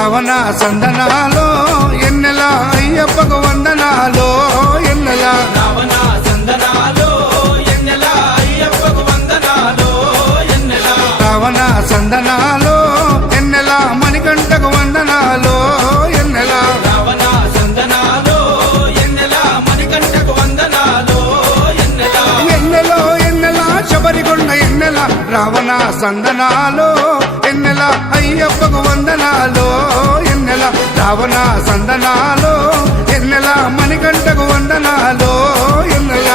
Ravana సందనాలో ఎన్నెల అయ్యప్పకు వందనాలో ఎన్నెల Ravana సందనాలో ఎన్నెల అయ్యప్పకు వందనాలో ఎన్నెల Ravana సందనాలో ఎన్నెల మణికంఠకు వందనాలో ఎన్నెల Ravana సందనాలో ఎన్నెల మణికంఠకు వందనాలో ఎన్నెల ఎన్నెలో ఎన్నెల శబరికొండ ఎన్నెల Ravana సందనాలో ఎన్నెల అయ్యప్పకు వందనాలో ఎన్నెల Ravana సందనాలో ఎన్నెల మణికంఠకు వందనాలో ఎన్నెల